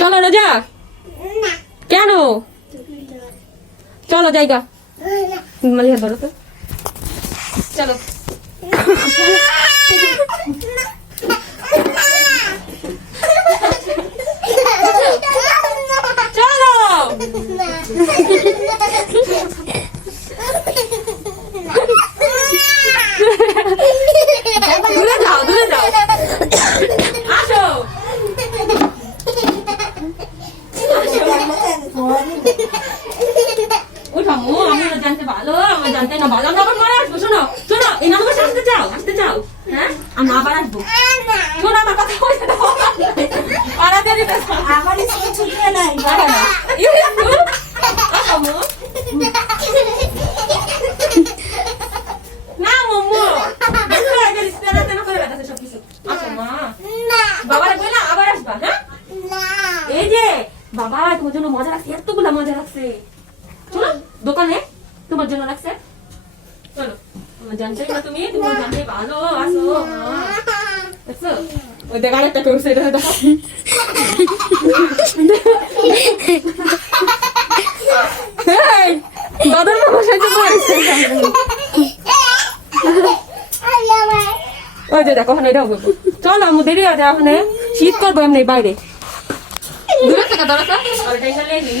চলো রোজা। কেন? চলো জায়গা। মালিয়া ধরো চলো দূরে যাও দূরে যাও আসো ওঠো মো আমি না জানতে ভালো আমার জানতে না? ভালো আমরা আবার পরে আসব শোনো শোনো এই নাম বসে আসতে চাও? আসতে চাও? হ্যাঁ? আমরা আবার আসব। শোনো আমার কথা পাড়াতে দিতে চাও আমার স্কুল ছুটি নাই না। ইউ ইউ আসো মো। না মোমো দেখো আগে রিস্তারা তেন করে রাখছে সব কিছু আসো মা বাবারে কই আবার আসবা হ্যাঁ? এই যে বাবা তোমার জন্য মজা রাখছে এতগুলা মজা রাখছে। চলো দোকানে তোমার জন্য রাখছে চলো আমার জানতে না তুমি তোমার জানতে ভালো আসো দেখছ ওই দেখ আরেকটা করছে এটা দেখো দাদার বাবা সাহায্য করেছে ওই যে দেখো ওখানে এটাও করব চলো দেরি আছে ওখানে শীত করব এমনি বাইরে দূরে থেকে আর টেনশন নেই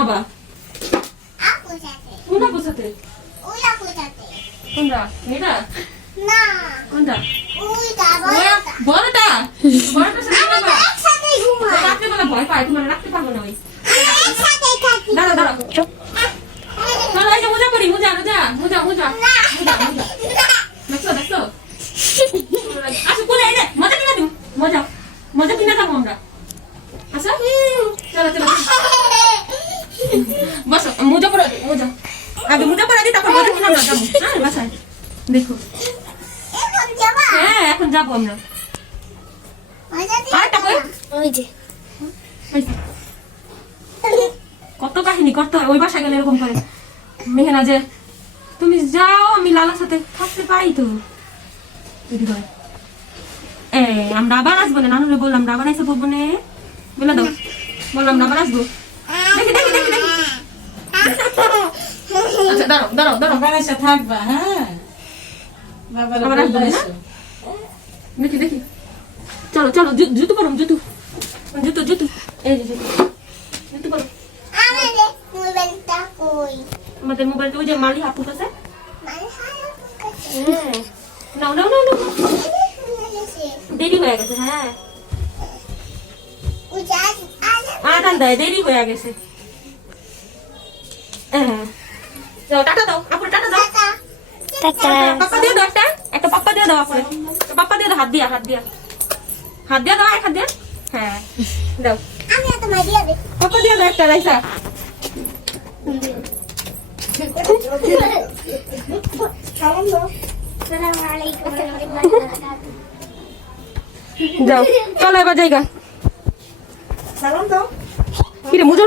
ঘুমাবা? কোনটা পোষাতে কোনটা? এটা কোনটা? বড়টা। বড়টার সাথে ঘুমাবা। রাত্রেবেলা ভয় পায় তোমার রাখতে পারব না ওই দাঁড়া দাঁড়া চলো এই যে মোজা করি মোজা মোজা মোজা মোজা। মোজা মোজা। দেখছ দেখছ? আসো কোলে এই যে মজা কিনা দিও। মজা মজা কিনা যাব আমরা। আসো চলো চলো। হ্যাঁ হ্যাঁ। কত কাহিনী করতে ওই বাসায় গেলে এরকম করে। মেহেনা যে, তুমি যাও, আমি লালার সাথে থাকতে পারি তো। এ, আমরা আবার আসব না? নানুরে বললাম আবার এসে বলে দাও। বললাম আবার আসব। দেখি দেখি দেখি। দাঁড়াও দাঁড়াও দাঁড়াও। আবার থাকবা হ্যাঁ? বাবার দেখি দেখি। চলো চলো জুতো পরো জুতো। জুতো জুতো। এই যে জুতো। জুতো পরো। আমাদের মোবাইলটা ওই যে মালি হাপুর কাছে। হ্যাঁ। নাও নাও নাও দেরি হয়ে গেছে হ্যাঁ। আদান দেয় দেরি হয়ে গেছে। হ্যাঁ। যাও টাটা দাও আপুর টাটা দাও। পাপ্পা দিয়ে দাও একটা। একটা পাপ্পা দিয়ে দাও আপুরে। পাপ্পা দিয়ে দাও হাত দিয়া হাত দিয়া। হাত দিয়া দাও এক হাত দিয়া। হ্যাঁ দাও। পাপ্পা দিয়ে দাও একটা রাইসা। যাও চলো এবার জায়গা। কিরে মুজর